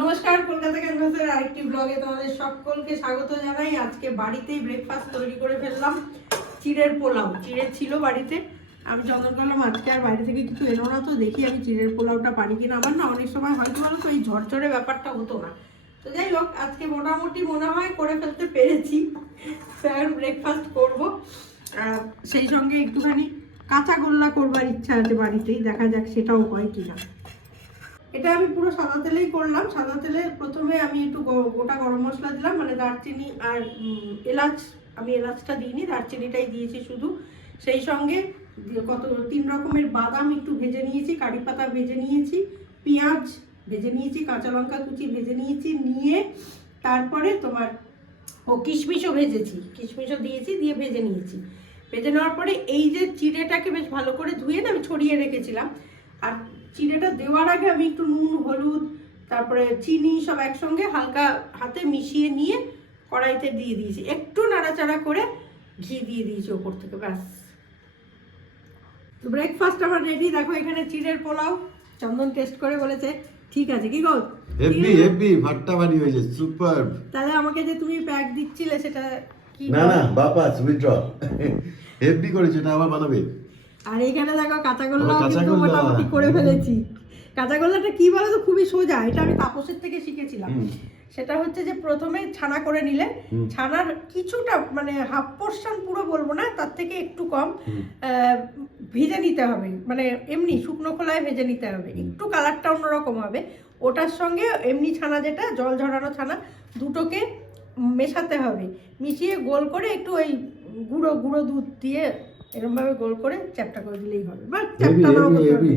নমস্কার, কলকাতা ক্যানভাসের আরেকটি ব্লগে তোমাদের সকলকে স্বাগত জানাই। আজকে বাড়িতেই ব্রেকফাস্ট তৈরি করে ফেললাম। চিড়ের পোলাও, চিড়ে ছিল বাড়িতে। আমি চন্দন করলাম আজকে আর বাইরে থেকে কিছু এলো না, তো দেখি আমি চিড়ের পোলাওটা পারি কিনা। আমার না অনেক সময় হয়তো বলো তো এই ঝরঝরে ব্যাপারটা হতো না, তো যাই হোক আজকে মোটামুটি মনে হয় করে ফেলতে পেরেছি। স্যার ব্রেকফাস্ট করবো, সেই সঙ্গে একটুখানি কাঁচা গোল্লা করবার ইচ্ছা আছে বাড়িতেই, দেখা যাক সেটাও হয় কিনা। এটা আমি পুরো সাদা তেলেই করলাম। সাদা তেলে প্রথমে আমি একটু গোটা গরম মশলা দিলাম, মানে দারচিনি আর এলাচ। আমি এলাচটা দিইনি, দারচিনিটাই দিয়েছি শুধু। সেই সঙ্গে 3 রকমের বাদাম একটু ভেজে নিয়েছি, কারি পাতা ভেজে নিয়েছি, পেঁয়াজ ভেজে নিয়েছি, কাঁচা লঙ্কা কুচি ভেজে নিয়েছি, নিয়ে তারপরে তোমার কিশমিশও ভেজেছি, কিশমিশও দিয়েছি, দিয়ে ভেজে নিয়েছি। ভেজে নেওয়ার পরে এই যে চিড়েটাকে বেশ ভালো করে ধুয়ে না আমি ছড়িয়ে রেখেছিলাম। আর চিড়েটা দেওয়ার আগে আমি একটু নুন, হলুদ, তারপরে চিনি সব একসঙ্গে হালকা হাতে মিশিয়ে নিয়ে কড়াইতে দিয়ে দিয়েছি, একটু নাড়াচাড়া করে ঘি দিয়ে দিয়েছি ওপর থেকে, ব্যাস। তো ব্রেকফাস্ট আমার রেডি। দেখো এখানে চিড়ের পোলাও, চন্দন টেস্ট করে বলেছে ঠিক আছে। কি গো, হেভি হেভি ফাটাফাটি হয়েছে, সুপার। তাহলে আমাকে যে তুমি প্যাক দিচ্ছিলে সেটা কি? না না বাপাস উইথড্র, হেভি করেছে, এটা আবার বানাবে। আর এইখানে দেখো কাঁচাগোল্লাও কিন্তু মোটামুটি করে ফেলেছি। কাঁচাগোল্লাটা কি বলো তো, খুবই সোজা। এটা আমি তাপসের থেকে শিখেছিলাম। সেটা হচ্ছে যে প্রথমে ছানা করে নিলে, ছানার কিছুটা মানে হাফ পোর্শন, পুরো বলবো না, তার থেকে একটু কম ভেজে নিতে হবে, মানে এমনি শুকনো খোলায় ভেজে নিতে হবে, একটু কালারটা অন্যরকম হবে। ওটার সঙ্গে এমনি ছানা, যেটা জল ঝরানো ছানা, দুটোকে মেশাতে হবে। মিশিয়ে গোল করে একটু ওই গুঁড়ো গুঁড়ো দুধ দিয়ে এরকমভাবে গোল করে চ্যাপটা করে দিলেই হবে। বা চ্যাপটা নাও করতে হবে।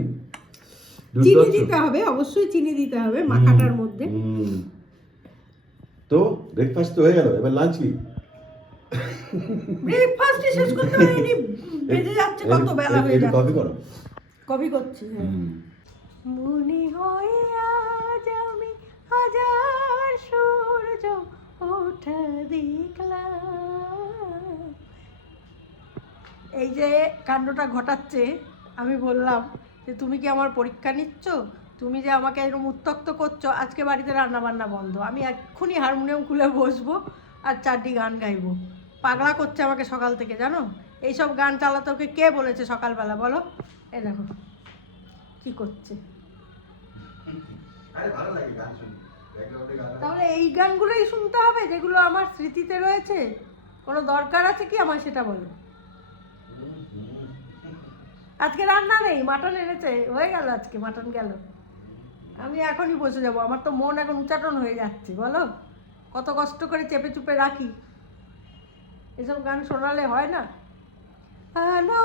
চিনি দিতে হবে, অবশ্যই চিনি দিতে হবে মাখাটার মধ্যে। তো ব্রেকফাস্ট তো হয়ে গেল, এবার লাঞ্চ কি? ব্রেকফাস্ট শেষ করতে পারিনি, বেজে যাচ্ছে, কত বেলা হয়ে যাচ্ছে। কফি করো। কফি করছি। মনে হয় আজ আমি হাজার সূর্য ওঠা দেখলাম। এই যে কাণ্ডটা ঘটাচ্ছে, আমি বললাম যে তুমি কি আমার পরীক্ষা নিচ্ছ? তুমি যে আমাকে এরকম উত্তক্ত করছো। আজকে বাড়িতে রান্না বান্না বন্ধ, আমি এক্ষুনি হারমোনিয়াম খুলে বসবো আর 4টি গান গাইবো। পাগলা করছে আমাকে সকাল থেকে, জানো। এইসব গান চালাতে ওকে কে বলেছে সকালবেলা বলো? এ দেখো কি করছে। তাহলে এই গানগুলোই শুনতে হবে যেগুলো আমার স্মৃতিতে রয়েছে? কোনো দরকার আছে কি আমার, সেটা বলো। আজকে রান্না নেই, মাটন এনেছে, হয়ে গেল, আজকে মাটন গেল। আমি এখনই বসে যাব, আমার তো মন এখন উচ্চাটন হয়ে যাচ্ছে, বলো। কত কষ্ট করে চেপে চুপে রাখি, এসব গান শোনালে হয় না। আলো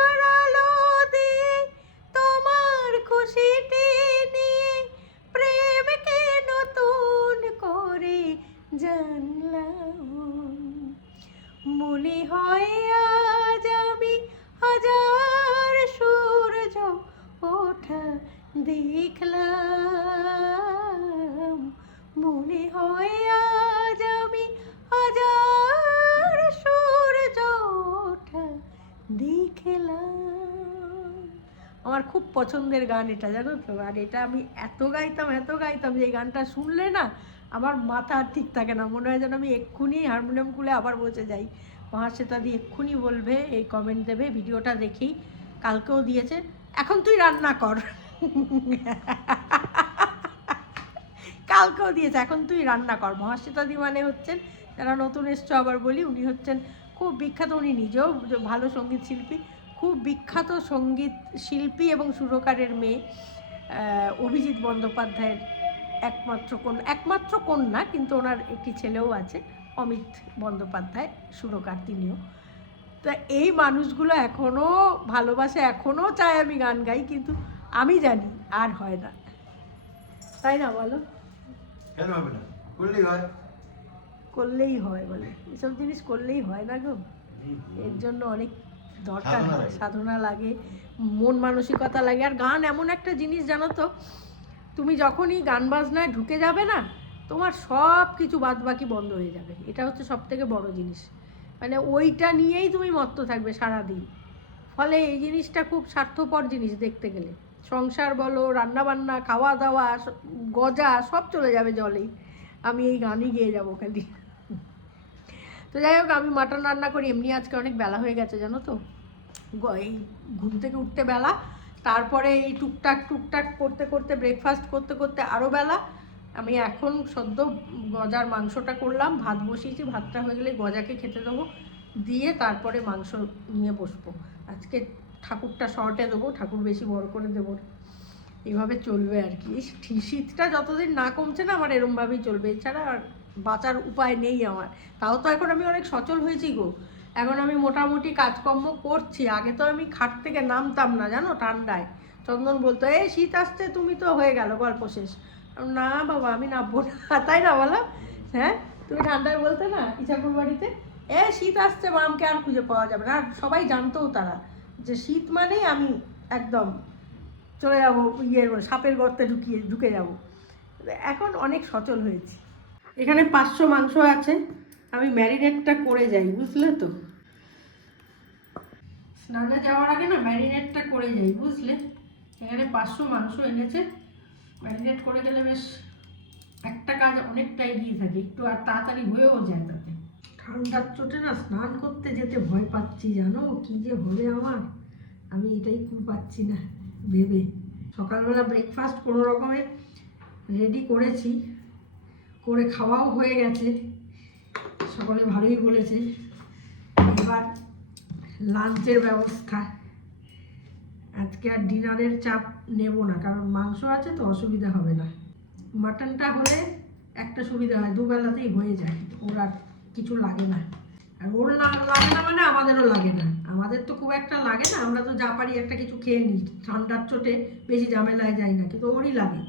আর আলো দিয়ে তোমার খুশিতে নিয়ে প্রেমকে নতুন করে জানলাম। মনে হয় আজ আমি হাজার সূর্য ওঠা দেখলাম। মনে হয় আজ আমি হাজার সূর্য ওঠা দেখলাম। আমার খুব পছন্দের গান এটা, জানো তো। আর এটা আমি এত গাইতাম যে এই গানটা শুনলে না আমার মাথা আর ঠিক থাকে না, মনে হয় যেন আমি এক্ষুনি হারমোনিয়াম খুলে আবার বসে যাই। মহাশ্বেতা দি এক্ষুনি বলবে, এই কমেন্ট দেবে ভিডিওটা দেখেই, কালকেও দিয়েছে, এখন তুই রান্না কর। কালকেও দিয়েছে, এখন তুই রান্না কর। মহাশ্বেতা দি মানে হচ্ছেন, যারা নতুন এসছো আবার বলি, উনি হচ্ছেন খুব বিখ্যাত, উনি নিজেও ভালো সঙ্গীত শিল্পী, খুব বিখ্যাত সঙ্গীত শিল্পী এবং সুরকারের মেয়ে। অভিজিৎ বন্দ্যোপাধ্যায়ের একমাত্র কন্যা, কিন্তু ওনার একটি ছেলেও আছে, অমিত বন্দ্যোপাধ্যায়, সুরকার তিনিও। তা এই মানুষগুলো এখনও ভালোবাসে, এখনও চায় আমি গান গাই, কিন্তু আমি জানি আর হয় না, তাই না বলো? কেন হবে না? করলেই হয়। করলেই হয় বলে, এসব জিনিস করলেই হয় না গো। এর জন্য অনেক দরকার, সাধনা লাগে, মন মানসিকতা লাগে। আর গান এমন একটা জিনিস, জানো তো, তুমি যখনই গান বাজনায় ঢুকে যাবে না, তোমার সব কিছু বাদ বাকি বন্ধ হয়ে যাবে। এটা হচ্ছে সব থেকে বড় জিনিস, মানে ওইটা নিয়েই তুমি মত্ত থাকবে সারাদিন। ফলে এই জিনিসটা খুব স্বার্থপর জিনিস দেখতে গেলে। সংসার বলো, রান্না বান্না, খাওয়া দাওয়া, গজা সব চলে যাবে জলেই। আমি এই গানই গেয়ে যাবো খালি। তো যাই হোক, আমি মাটন রান্না করি। এমনি আজকে অনেক বেলা হয়ে গেছে জানো তো, এই ঘুম থেকে উঠতে বেলা, তারপরে এই টুকটাক টুকটাক করতে করতে, ব্রেকফাস্ট করতে করতে আরও বেলা। আমি এখন সদ্য গজার মাংসটা করলাম, ভাত বসিয়েছি, ভাতটা হয়ে গেলে গজাকে খেতে দেবো, দিয়ে তারপরে মাংস নিয়ে বসবো। আজকে ঠাকুরটা শর্টে দেবো, ঠাকুর বেশি বড় করে দেবো। এইভাবে চলবে আর কি। শীতটা যতদিন না কমছে না, আমার এরমভাবেই চলবে, এছাড়া আর বাঁচার উপায় নেই আমার। তাও তো এখন আমি অনেক সচল হয়েছি গো, এখন আমি মোটামুটি কাজকর্ম করছি। আগে তো আমি খাট থেকে নামতাম না জানো, ঠান্ডায়। চন্দন বলতো, এই শীত আসছে, তুমি তো হয়ে গেল গল্প শেষ। না বাবা, আমি নামবো না। তাই না বলো? হ্যাঁ, তুমি ঠান্ডায় বলতে না ইছাপুর বাড়িতে, শীত আসছে, মামকে আর খুঁজে পাওয়া যাবে না। আর সবাই জানতোও তারা যে শীত মানেই আমি একদম চলে যাবো সাপের গর্তে ঢুকে যাব। এখন অনেক সচল হয়েছি। এখানে 500 মাংস আছে, আমি ম্যারিনেটটা করে যাই, বুঝলে তো। স্নানে যাওয়ার আগে না ম্যারিনেটটা করে যাই, বুঝলে। এখানে 500 মাংস এনেছে, ম্যারিনেট করে গেলে বেশ একটা কাজ অনেকটা এগিয়ে থাকে, একটু আর তাড়াতাড়ি হয়েও যায় তাতে। ঠান্ডার চোটে না স্নান করতে যেতে ভয় পাচ্ছি জানো, কি যে হবে আমার, আমি এটাই খুব পাচ্ছি না ভেবে। সকালবেলা ব্রেকফাস্ট কোনো রকমে রেডি করেছি, করে খাওয়াও হয়ে গেছে, সকলে ভালোই বলেছে। এবার লাঞ্চের ব্যবস্থা, আজকে আর ডিনারের চাপ নেব না, কারণ মাংস আছে তো অসুবিধা হবে না। মাটনটা হলে একটা সুবিধা হয়, দুবেলাতেই হয়ে যায়, ওর আর কিছু লাগে না। আর ওর লাগে না মানে আমাদেরও লাগে না, আমাদের তো খুব একটা লাগে না, আমরা তো যা পারি একটা কিছু খেয়ে নিই, ঠান্ডার চোটে বেশি ঝামেলায় যাই না, কিন্তু ওরই লাগে।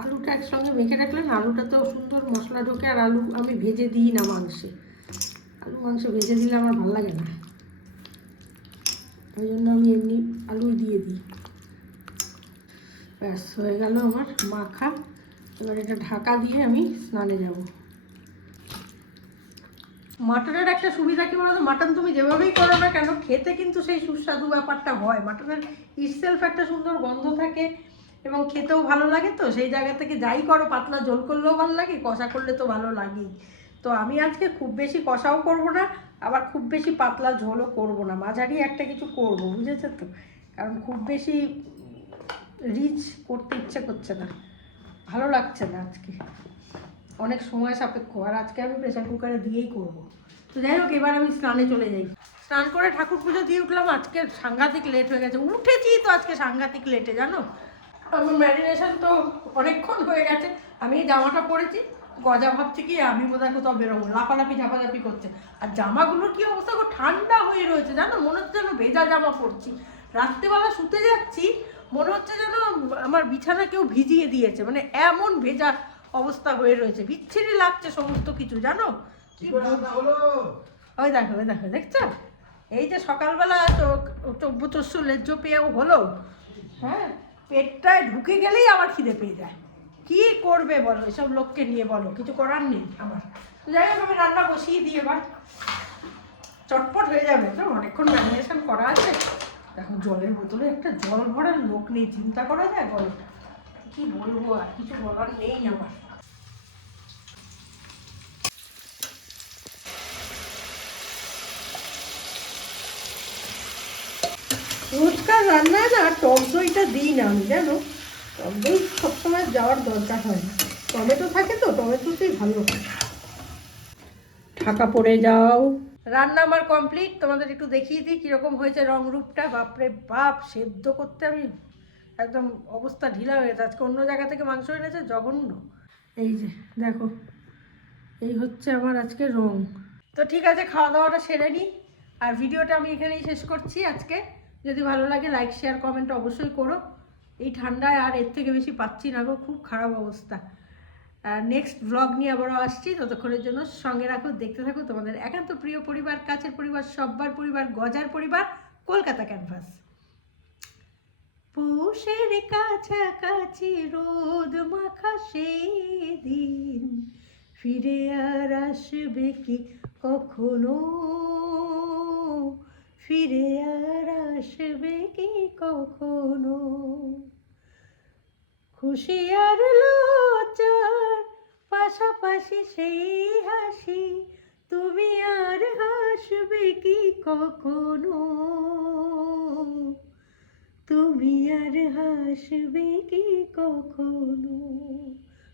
আলুটা একসঙ্গে মেখে রাখলেন, আলুটা তো সুন্দর মশলা ঢোকে, আর আলু আমি ভেজে দিই না মাংসে, মাংসে ভেজে দিলে আমার ভালো লাগে না, ওই জন্য আমি এমনি আলুই দিয়ে দিই। ব্যাস হয়ে গেল আমার মাখা। এবার এটা ঢাকা দিয়ে আমি স্নানে যাব। মাটনের একটা সুবিধা কি বলতো, মাটন তুমি যেভাবেই করো না কেন, খেতে কিন্তু সেই সুস্বাদু ব্যাপারটা হয়। মাটনের ইটসেলফ একটা সুন্দর গন্ধ থাকে এবং খেতেও ভালো লাগে। তো সেই জায়গা থেকে যাই করো, পাতলা ঝোল করলেও ভালো লাগে, কষা করলে তো ভালো লাগেই। তো আমি আজকে খুব বেশি কষাও করব না, আবার খুব বেশি পাতলা ঝোলও করব না, মাঝারি একটা কিছু করব, বুঝেছো তো। কারণ খুব বেশি রিচ করতে ইচ্ছে করছে না, ভালো লাগছে না আজকে, অনেক সময় সাপেক্ষ। আর আজকে আমি প্রেসার কুকারে দিয়েই করব। তো যাই হোক, এবার আমি স্নানে চলে যাই। স্নান করে ঠাকুর পুজো দিয়ে উঠলাম, আজকে সাংঘাতিক লেট হয়ে গেছে, উঠেছি তো আজকে সাংঘাতিক লেটে জানো। আমার ম্যারিনেশন তো অনেকক্ষণ হয়ে গেছে, আমি এই জামাটা পরেছি, গজা ভাবছি কি আমি বোধহয় কোথাও বেরোবো, লাফালাফি ঝাপাঝাপি করছে। আর জামাগুলোর কি অবস্থা, ঠান্ডা হয়ে রয়েছে জানো, মনে হচ্ছে যেন ভেজা জামা পরছি। রাত্রেবেলা শুতে যাচ্ছি, মনে হচ্ছে যেন আমার বিছানা কেউ ভিজিয়ে দিয়েছে, মানে এমন ভেজা অবস্থা হয়ে রয়েছে, বিচ্ছিরি লাগছে সমস্ত কিছু জানো। ওই দেখো ওই দেখো, দেখছো, এই যে সকালবেলা চব্বতস্য লেজ্জ পেয়েও হলো, হ্যাঁ, পেটটায় ঢুকে গেলেই আবার খিদে পেয়ে যায়। কি করবে বলো এসব লোককে নিয়ে, বলো, কিছু করার নেই আমার। যাই হোক, আমি রান্না বসিয়ে দিই, এবার চটপট হয়ে যাবে তো, অনেকক্ষণ ম্যারিনেশন করা আছে। এখন জলের বোতলে একটা জল ভরার লোক নেই, চিন্তা করা যায় বলো, কি বলবো, আর কিছু বলার নেই আমার। রোজকার রান্নায় না টক দইটা দিই না আমি, জানো, টক দই সবসময় যাওয়ার দরকার হয় না, টমেটো থাকে তো, টমেটোতেই ভালো হয়। ঢাকা পড়ে যাও। রান্না আমার কমপ্লিট, তোমাদের একটু দেখিয়ে দিই কীরকম হয়েছে রং রূপটা। বাপরে বাপ, সেদ্ধ করতে আমি একদম অবস্থা ঢিলা হয়ে গেছে। আজকে অন্য জায়গা থেকে মাংস এনেছে, জঘন্য। এই যে দেখো, এই হচ্ছে আমার আজকে রং। তো ঠিক আছে, খাওয়া দাওয়াটা সেরে নিই, আর ভিডিওটা আমি এখানেই শেষ করছি আজকে। যদি ভালো লাগে লাইক শেয়ার কমেন্ট অবশ্যই করো। এই ঠান্ডায় আর এর থেকে বেশি পাচ্ছি না গো, খুব খারাপ অবস্থা। নেক্সট ব্লগ নিয়ে আবারও আসছি, ততক্ষণের জন্য সঙ্গে রাখো, দেখতে থাকো তোমাদের একান্ত প্রিয় পরিবার, কাছের পরিবার, সব্বার পরিবার, গজার পরিবার, কলকাতা ক্যানভাস। পৌষের কাছাকাছি রোদ মাখা সেদিন ফিরে আর আসবে কি কখনো, ফিরে আর আসবে কি কখনো। খুশি আর লজ্জার পাশাপাশি সেই হাসি, তুমি আর হাসবে কি কখনো, তুমি আর হাসবে কি কখনো।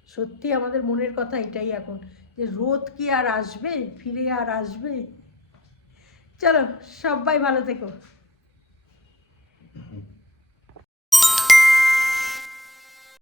সত্যি আমাদের মনের কথা এটাই এখন, যে রোদ কি আর আসবে, ফিরে আর আসবে। চলো সবাই ভালো থেকো।